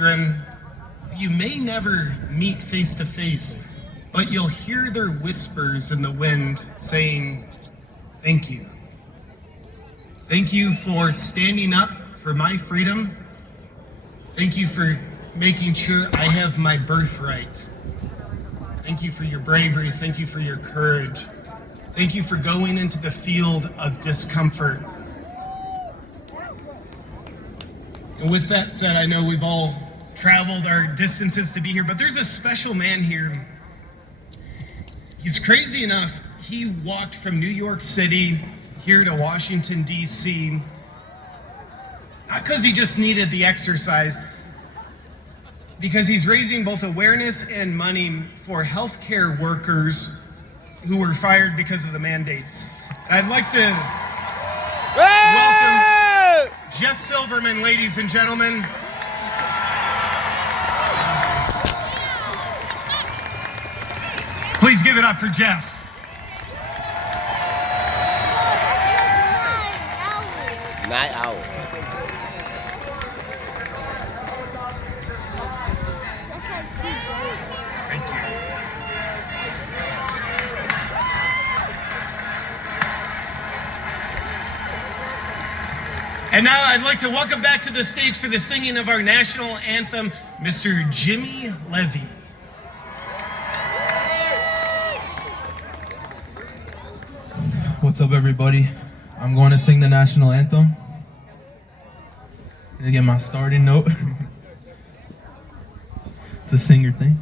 You may never meet face to face, but you'll hear their whispers in the wind saying, thank you. Thank you for standing up for my freedom. Thank you for making sure I have my birthright. Thank you for your bravery. Thank you for your courage. Thank you for going into the field of discomfort. And with that said, I know we've all traveled our distances to be here, but there's a special man here. He's crazy enough, he walked from New York City here to Washington, D.C., not because he just needed the exercise, because he's raising both awareness and money for healthcare workers who were fired because of the mandates. I'd like to welcome Jeff Silverman, ladies and gentlemen. Please give it up for Jeff. Night owl. Thank you. And now I'd like to welcome back to the stage for the singing of our national anthem, Mr. Jimmy Levy. What's up, everybody? I'm going to sing the national anthem. Gonna get my starting note. It's a singer thing.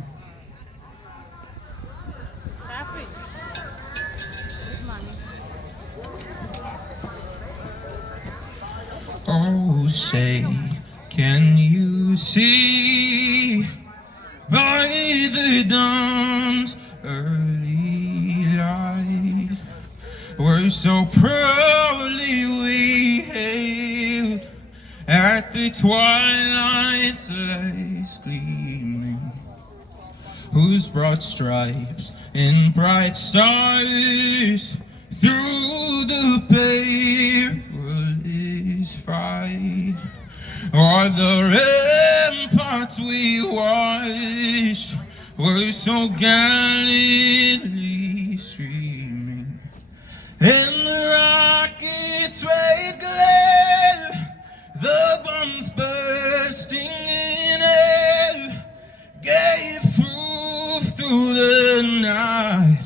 Oh, say, can you see by the dawn's early light, we're so proudly we hailed at the twilight's last gleaming, whose broad stripes and bright stars through the perilous fight are the ramparts we watched, were so gallantly streaming, and the rockets' red glare, the bombs bursting in air, gave proof through the night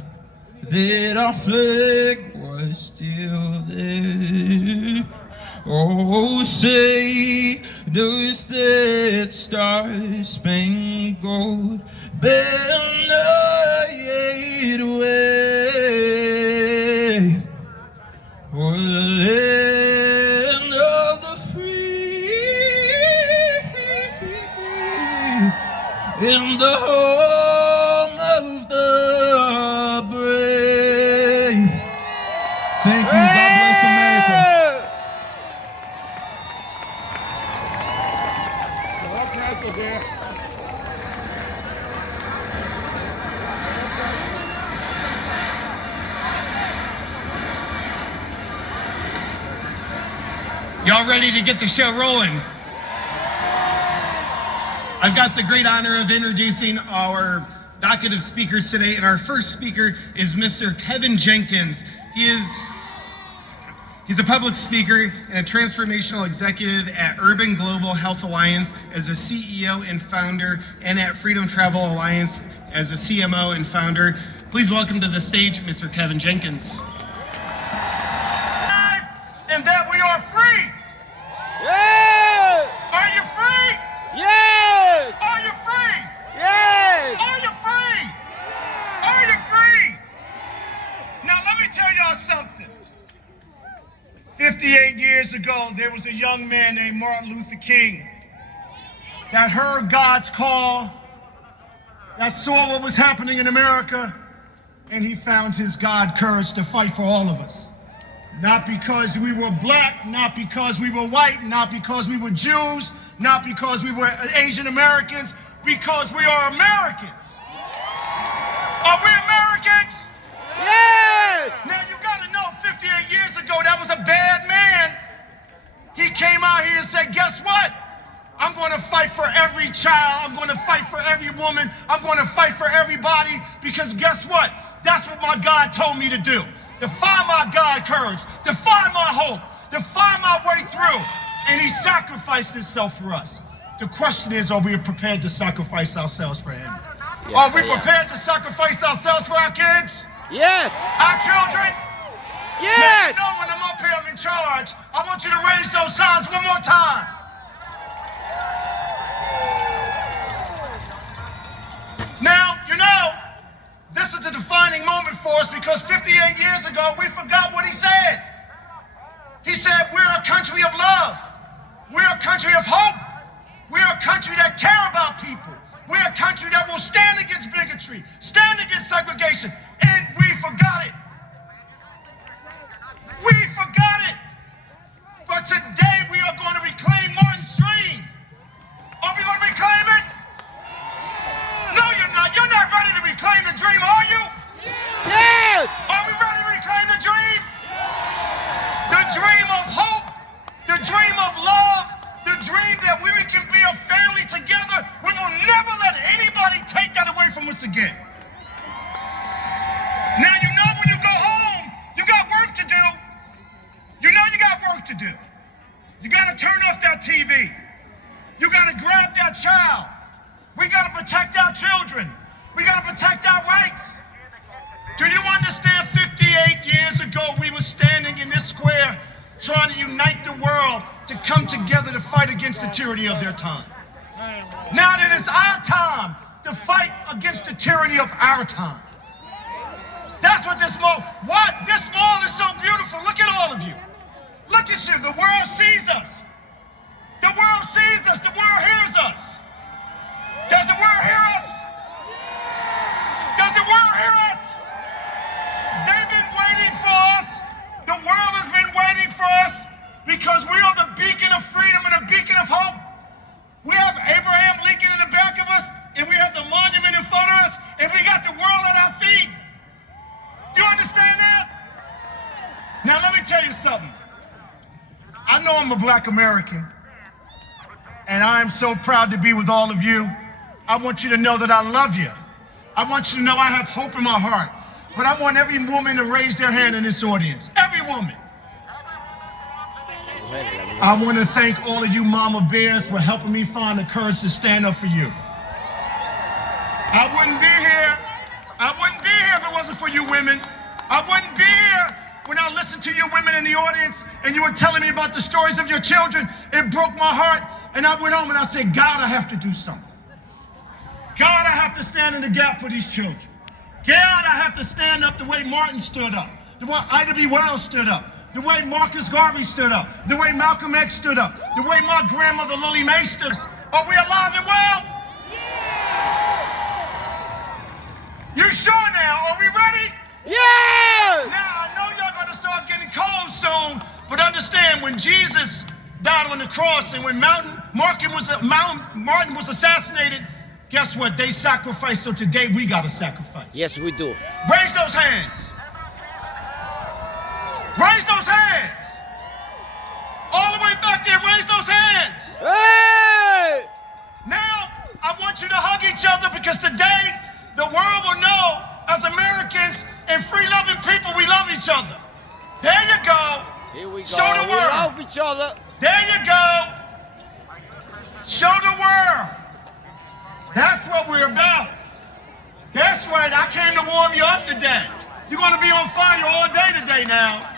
that our flag was still there. Oh, say, does that star-spangled banner yet wave o'er the land of the free and the home of the brave? Thank you. God bless America. Y'all ready to get the show rolling? I've got the great honor of introducing our docket of speakers today, and our first speaker is Mr. Kevin Jenkins. He's a public speaker and a transformational executive at Urban Global Health Alliance as a CEO and founder, and at Freedom Travel Alliance as a CMO and founder. Please welcome to the stage Mr. Kevin Jenkins. And that we are free. Yeah! Are you free? Yes! Are you free? Yes! Are you free? Are you free? Now let me tell y'all something. 58 years ago, there was a young man named Martin Luther King that heard God's call, that saw what was happening in America, and he found his God courage to fight for all of us. Not because we were black, not because we were white, not because we were Jews, not because we were Asian Americans, because we are Americans. Are we Americans? Yes! Now you gotta know, 58 years ago, that was a bad man. He came out here and said, guess what? I'm going to fight for every child. I'm going to fight for every woman. I'm going to fight for everybody because guess what? That's what my God told me to do. To find my God courage, to find my hope, to find my way through. And he sacrificed himself for us. The question is, are we prepared to sacrifice ourselves for him? Yes, Are we I am. prepared to sacrifice ourselves for our kids? Yes. Our children? Now, Yes. you know when I'm up here, I'm in charge. I want you to raise those signs one more time. Now, you know, this is a defining moment for us because 58 years ago, we forgot what he said. He said, we're a country of love. We're a country of hope. We're a country that care about people. We're a country that will stand against bigotry, stand against segregation, and we forgot it. We forgot it. But today we are going to reclaim Martin's dream. Are we going to reclaim it? No, you're not. You're not ready to reclaim the dream, are you? Yes. Are we ready to reclaim the dream? The dream of hope, the dream of love, the dream that we can be a family together. We will never let anybody take that away from us again. Now, you know when you go home, you got work to do. You know you got work to do. You got to turn off that TV. You got to grab that child. We got to protect our children. We got to protect our rights. Do you understand 58 years ago we were standing in this square trying to unite the world to come together to fight against the tyranny of their time? Now that it's our time to fight against the tyranny of our time. That's what this mall, this mall is so beautiful. Look at all of you. Look at you. The world sees us. The world sees us. The world hears us. Does the world hear us? Does the world hear us? They've been waiting for us. The world has been waiting for us because we are the beacon of freedom and a beacon of hope. We have Abraham Lincoln in the back of us, and we have the monument in front of us, and we got the world at our feet. Do you understand that? Now let me tell you something. I know I'm a black American, and I am so proud to be with all of you. I want you to know that I love you. I want you to know I have hope in my heart. But I want every woman to raise their hand in this audience. Every woman. I want to thank all of you mama bears for helping me find the courage to stand up for you. I wouldn't be here. I wouldn't be here if it wasn't for you women. I wouldn't be here when I listened to you women in the audience and you were telling me about the stories of your children. It broke my heart. And I went home and I said, God, I have to do something. God, I have to stand in the gap for these children. God, I have to stand up the way Martin stood up, the way Ida B. Wells stood up, the way Marcus Garvey stood up, the way Malcolm X stood up, the way my grandmother Lily Mae stood up. Are we alive and well? You sure now? Are we ready? Yes. Now, I know y'all gonna start getting cold soon, but understand when Jesus died on the cross and when Martin was assassinated, guess what? They sacrificed, so today we gotta sacrifice. Yes, we do. Raise those hands. Raise those hands. All the way back there, raise those hands. Hey. Now, I want you to hug each other because today the world will know as Americans and free-loving people, we love each other. There you go. Here we go. Show the We world. love each other. There you go. Show the world. That's what we're about. That's right. I came to warm you up today. You're going to be on fire all day today now.